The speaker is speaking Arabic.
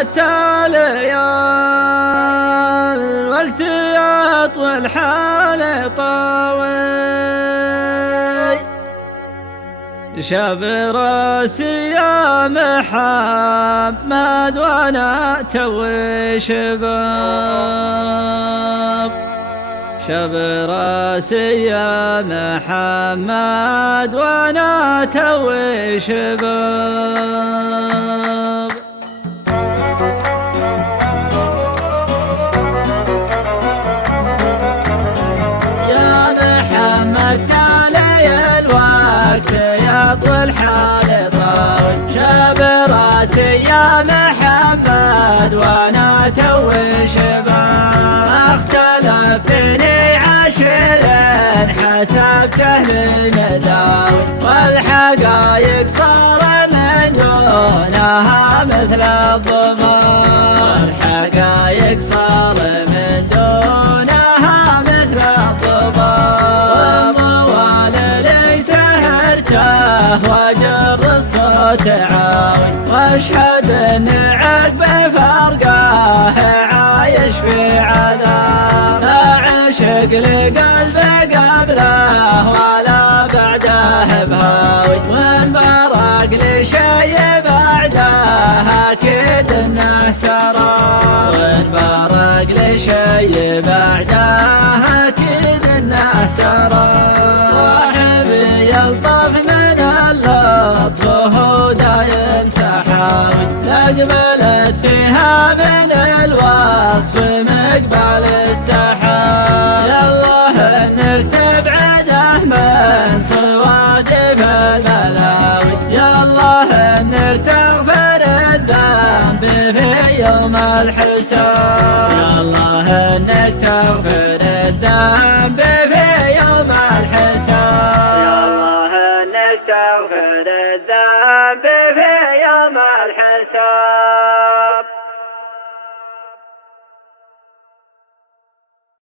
التالية الوقت يطول حال طاوي شاب راسي يا محمد وانا توي شباب شاب راسي يا محمد وانا توي شباب يا محمد علي الوقت يطول حال طول شاب راسي يا محمد وانا توي شباب اختلفني عشرين حسبته للمداوي والحقايق صار من دونها مثل الضباب والحقايق صار من دونها مثل الضباب والموال لي سهرته وجر الصوت عاوي واشهد ان عقب فرقه عايش في عذاب لا عشق لقلب قبله ولا بعده بهاوي وان برق لشي بعده اكيد انه سراب وان برق لشي بعده اكيد انه سراب صاحبي يلطف من اللطف وهو دايم سحاوي اقبلت فيها من الوصف مقبل السحاب يالله انك تبعده من صوادف الملاوي يالله انك تغفر الذنب في يوم الحساب يالله انك تغفر الذنب في يوم الحساب يالله انك تغفر الذنب في يوم الحساب